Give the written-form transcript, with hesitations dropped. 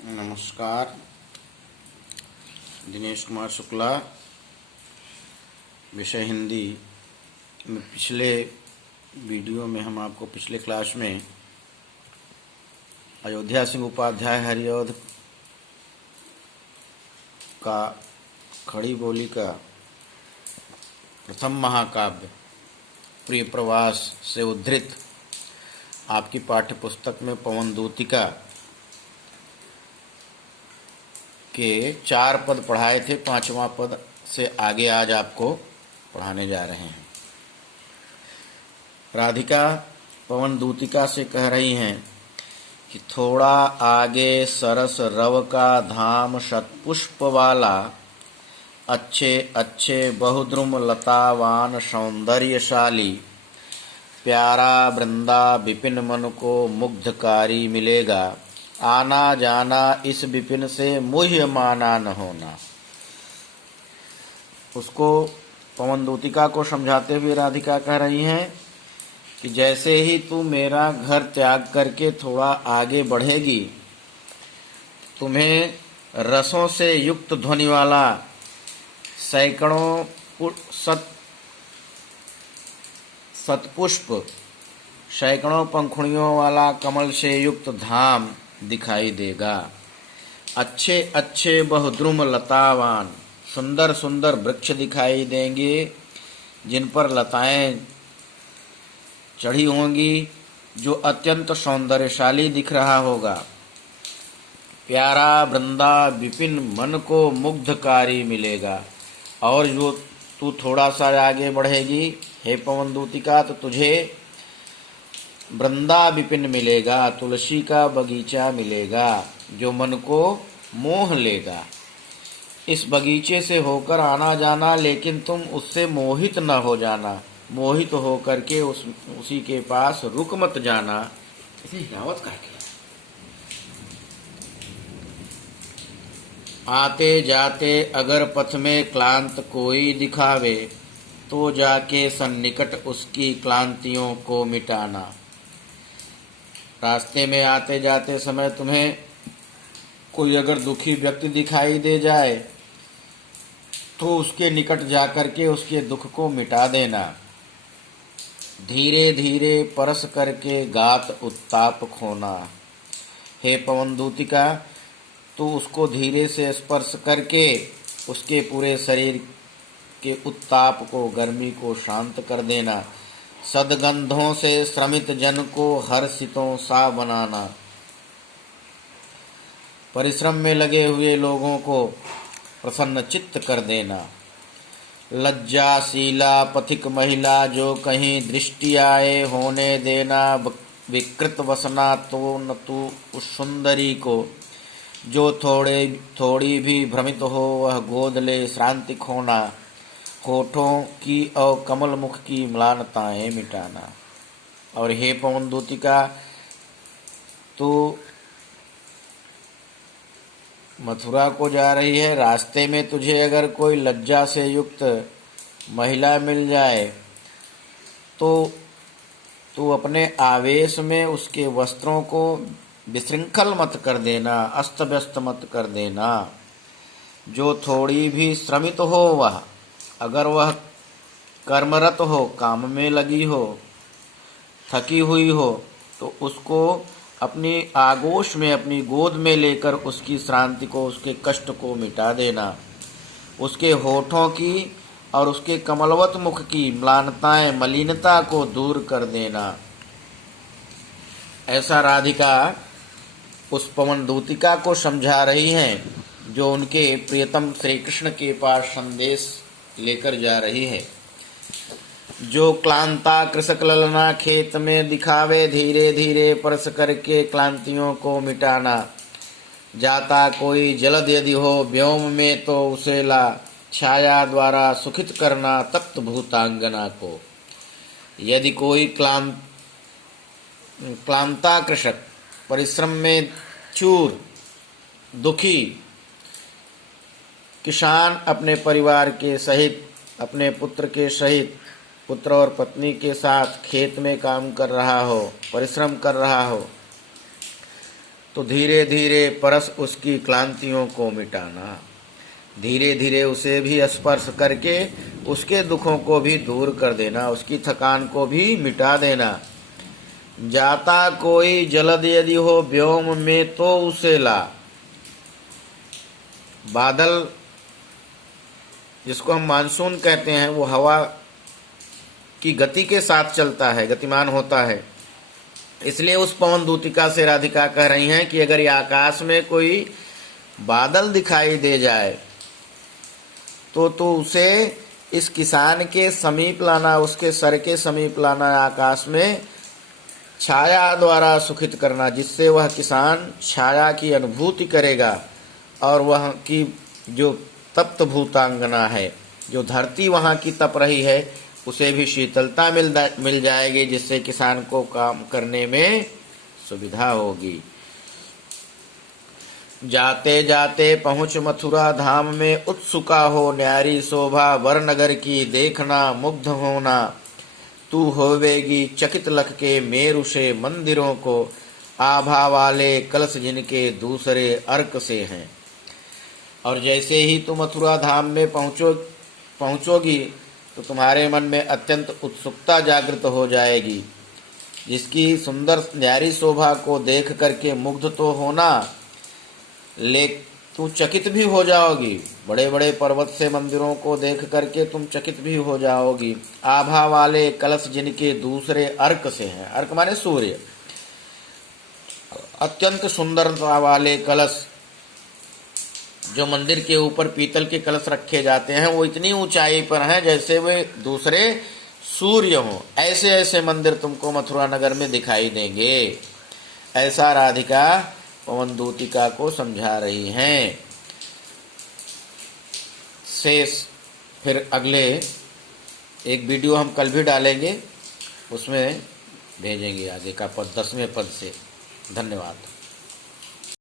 नमस्कार। दिनेश कुमार शुक्ला, विषय हिंदी में। पिछले वीडियो में हम आपको पिछले क्लास में अयोध्या सिंह उपाध्याय हरिऔध का खड़ी बोली का प्रथम महाकाव्य प्रिय प्रवास से उद्धृत आपकी पाठ्य पुस्तक में पवनदूतिका के 4 पद पढ़ाए थे। 5वां पद से आगे आज आपको पढ़ाने जा रहे हैं। राधिका पवनदूतिका से कह रही हैं कि थोड़ा आगे सरस रव का धाम शतपुष्प वाला, अच्छे अच्छे बहुद्रुम लतावान सौंदर्यशाली, प्यारा वृंदा विपिन मन को मुग्धकारी मिलेगा, आना जाना इस विपिन से मुह्य माना न होना। उसको पवनदूतिका को समझाते हुए राधिका कह रही हैं कि जैसे ही तू मेरा घर त्याग करके थोड़ा आगे बढ़ेगी, तुम्हें रसों से युक्त ध्वनि वाला सैकड़ों शतपुष्प, सैकड़ों पंखुड़ियों वाला कमल से युक्त धाम दिखाई देगा। अच्छे अच्छे बहुद्रुम लतावान, सुंदर सुंदर वृक्ष दिखाई देंगे जिन पर लताएं चढ़ी होंगी, जो अत्यंत सौंदर्यशाली दिख रहा होगा। प्यारा वृंदा विपिन मन को मुग्धकारी मिलेगा। और जो तू थोड़ा सा आगे बढ़ेगी हे पवनदूतिका, तो तुझे वृंदा विपिन मिलेगा, तुलसी का बगीचा मिलेगा जो मन को मोह लेगा। इस बगीचे से होकर आना जाना, लेकिन तुम उससे मोहित न हो जाना। मोहित होकर के उसी के पास रुक मत जाना। इसे हिरावत करके आते जाते अगर पथ में क्लांत कोई दिखावे, तो जाके सन्निकट उसकी क्लांतियों को मिटाना। रास्ते में आते जाते समय तुम्हें कोई अगर दुखी व्यक्ति दिखाई दे जाए, तो उसके निकट जाकर के उसके दुख को मिटा देना। धीरे धीरे परस करके गात उत्ताप खोना। हे पवनदूतिका, तो उसको धीरे से स्पर्श करके उसके पूरे शरीर के उत्ताप को, गर्मी को शांत कर देना। सदगंधों से श्रमित जन को हर्षितों सा बनाना। परिश्रम में लगे हुए लोगों को प्रसन्न चित्त कर देना। लज्जाशीला पथिक महिला जो कहीं दृष्टि आए, होने देना विकृत वसना तो न तू उस सुंदरी को। जो थोड़ी भी भ्रमित हो वह गोद ले श्रांति खोना। होठों की और कमल मुख की म्लानताएं मिटाना। और हे पवनदूतिका, तो मथुरा को जा रही है। रास्ते में तुझे अगर कोई लज्जा से युक्त महिला मिल जाए, तो तू अपने आवेश में उसके वस्त्रों को विशृंखल मत कर देना, अस्त व्यस्त मत कर देना। जो थोड़ी भी श्रमित हो वह, अगर वह कर्मरत हो, काम में लगी हो, थकी हुई हो, तो उसको अपनी आगोश में, अपनी गोद में लेकर उसकी श्रांति को, उसके कष्ट को मिटा देना। उसके होठों की और उसके कमलवत मुख की म्लानताएं, मलिनता को दूर कर देना। ऐसा राधिका उस पवनदूतिका को समझा रही हैं, जो उनके प्रियतम श्री कृष्ण के पास संदेश लेकर जा रही है। जो क्लांता कृषक ललना खेत में दिखावे, धीरे धीरे परस करके क्लांतियों को मिटाना। जाता कोई जलद यदि हो व्योम में, तो उसे ला छाया द्वारा सुखित करना तप्त भूतांगना को। यदि कोई क्लांता कृषक परिश्रम में चूर, दुखी किसान अपने परिवार के सहित, अपने पुत्र के सहित, पुत्र और पत्नी के साथ खेत में काम कर रहा हो, परिश्रम कर रहा हो, तो धीरे धीरे परस उसकी क्लांतियों को मिटाना, धीरे धीरे उसे भी स्पर्श करके उसके दुखों को भी दूर कर देना, उसकी थकान को भी मिटा देना। जाता कोई जलद यदि हो व्योम में तो उसे ला। बादल जिसको हम मानसून कहते हैं वो हवा की गति के साथ चलता है, गतिमान होता है। इसलिए उस पवन दूतिका से राधिका कह रही हैं कि अगर ये आकाश में कोई बादल दिखाई दे जाए तो उसे इस किसान के समीप लाना, उसके सर के समीप लाना, आकाश में छाया द्वारा सुखित करना, जिससे वह किसान छाया की अनुभूति करेगा और वह की जो तप्त भूतांगना है, जो धरती वहाँ की तप रही है, उसे भी शीतलता मिल जाएगी, जिससे किसान को काम करने में सुविधा होगी। जाते जाते पहुँच मथुरा धाम में उत्सुका हो, न्यारी शोभा वर नगर की देखना मुग्ध होना। तू होवेगी चकित लख के मेरु से मंदिरों को, आभा वाले कलश जिनके दूसरे अर्क से हैं। और जैसे ही तुम मथुरा धाम में पहुँचोगी तो तुम्हारे मन में अत्यंत उत्सुकता जागृत हो जाएगी। जिसकी सुंदर न्यारी शोभा को देख करके मुग्ध तो होना, ले तू चकित भी हो जाओगी। बड़े बड़े पर्वत से मंदिरों को देख करके तुम चकित भी हो जाओगी। आभा वाले कलश जिनके दूसरे अर्क से हैं, अर्क माने सूर्य, अत्यंत सुंदरता वाले कलश जो मंदिर के ऊपर पीतल के कलश रखे जाते हैं वो इतनी ऊंचाई पर हैं जैसे वे दूसरे सूर्य हों। ऐसे ऐसे मंदिर तुमको मथुरा नगर में दिखाई देंगे। ऐसा राधिका पवन दूतिका को समझा रही हैं। शेष फिर अगले एक वीडियो हम कल भी डालेंगे, उसमें भेजेंगे आगे का पद 10वें पद से। धन्यवाद।